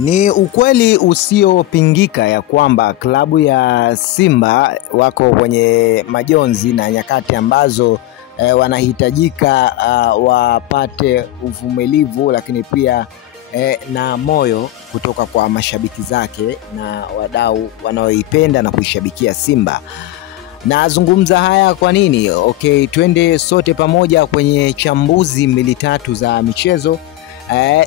Ni ukweli usiopingika ya kwamba klabu ya Simba wako kwenye majonzi na nyakati ambazo wanahitajika wapate uvumilivu, lakini pia na moyo kutoka kwa mashabiki zake na wadau wanaoipenda na kuishabikia Simba. Nazungumza haya kwa nini? Okay, twende sote pamoja kwenye chambuzi mbili tatu za michezo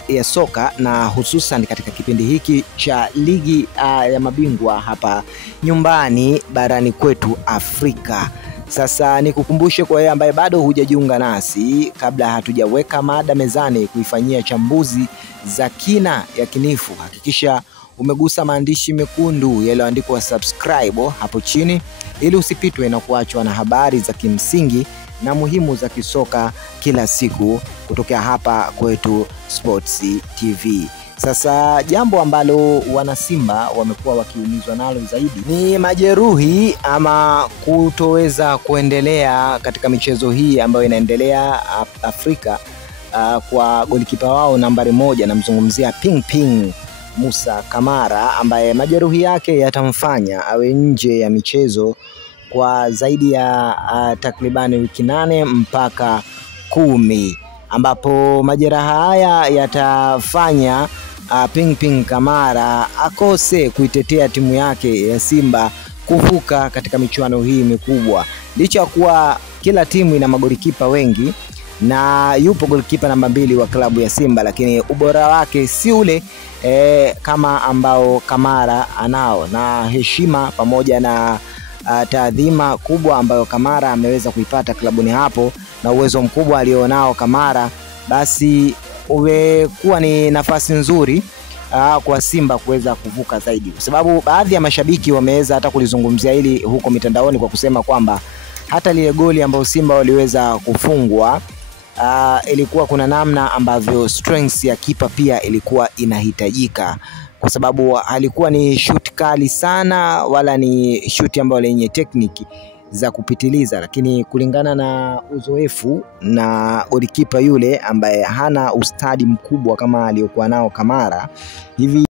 ya soka, na hususan katika kipindi hiki cha ligi ya mabingwa hapa nyumbani barani kwetu Afrika. Sasa nikukumbushe kwa yeye ambaye bado hujajiunga nasi, kabla hatujaweka mada mezani kuifanyia chambuzi za kina yakinifu, hakikisha umegusa maandishi mekundu yaliyoandikwa subscribe hapo chini, ili usipitwe na kuachwa na habari za kimsingi na muhimu za kisoka kila siku kutokea hapa kwetu Sports TV. Sasa jambo ambalo wana Simba wamekuwa wakiumizwa nalo zaidi ni majeruhi ama kutoweza kuendelea katika michezo hii ambayo inaendelea Afrika, kwa golikipa wao nambari 1, namzungumzia Ping Musa Kamara, ambaye majeruhi yake yatamfanya awe nje ya michezo kwa zaidi ya takribani wiki 8 mpaka 10, ambapo majeraha haya yatafanya Ping Kamara akose kuitetea timu yake ya Simba kuvuka katika michuano hii mikubwa. Licha ya kuwa kila timu ina magolikipa wengi na yupo golikipa namba 2 wa klabu ya Simba, lakini ubora wake si ule kama ambao Kamara anao, na heshima pamoja na taadhima kubwa ambayo Kamara ameweza kuipata klabuni hapo na uwezo mkubwa alionao Kamara, basi umekuwa ni nafasi nzuri kwa Simba kuweza kuvuka zaidi, kwa sababu baadhi ya mashabiki wameweza hata kulizungumzia hili huko mitandaoni kwa kusema kwamba hata lile goli ambalo Simba waliweza kufungwa ilikuwa kuna namna ambavyo strengths ya kipa pia ilikuwa inahitajika, kwa sababu halikuwa ni shoot kali sana wala ni shoot ambayo lenye tekniki za kupitiliza, lakini kulingana na uzoefu na golikipa yule ambaye hana ustadi mkubwa kama aliyokuwa nao Kamara hivi